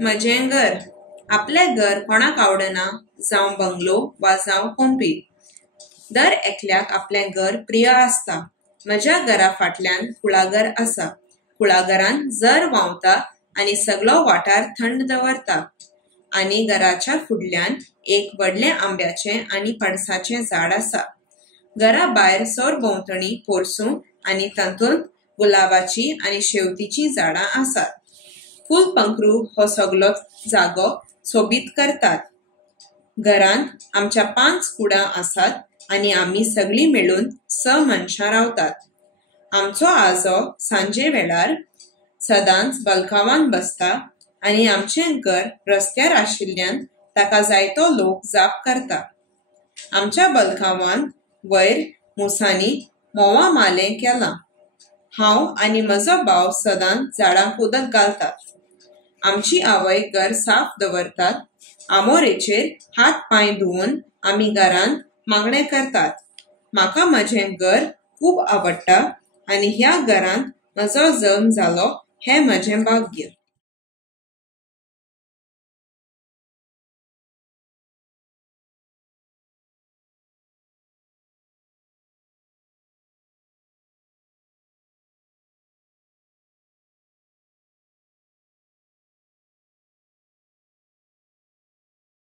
म्हजें घर आपलें घर कोणाक आवडना, जावं बंगलो वा जावं कोंपी. दर एकल्याक आपलें घर प्रिय आसता. म्हज्या घरा फाटल्यान कुळागर आसा. कुळागरान झर व्हांवता आनी सगळो वाठार थंड दवरता. आनी घराच्या फुडल्यान एक व्हडलें आंब्याचें आनी पणसाचें झाड आसा. घरा भायर सरभोंवतणी पोरसूं आनी तातूंत गुलाबाची आनी शेवतीची झाडां आसात. फुलपंखरू हो सगळो जागो सोबीत करतात. घरांत आमच्या 5 कुडां आसात आनी आमी सगळीं मेळून 6 मनशां रावतात. आमचो आजो सांजे वेळार सदांच बलकावान बसता आनी आमचें घर रस्त्यार आशिल्ल्यान ताका जायतो लोक जाप करता. आमच्या बलकावान वयर मुसांनी मोवा मालें केलां. हांव आनी म्हजो भाव सदांच झाडांक उदक घालतात. आमची आवय घर साफ दवरतात. आमोरेचेर हात पांय धुवन आमी घरांत मागणें करतात. म्हाका म्हजें घर खूब आवडटा आनी ह्या घरांत म्हजो जल्म जालो हें म्हजें भाग्य.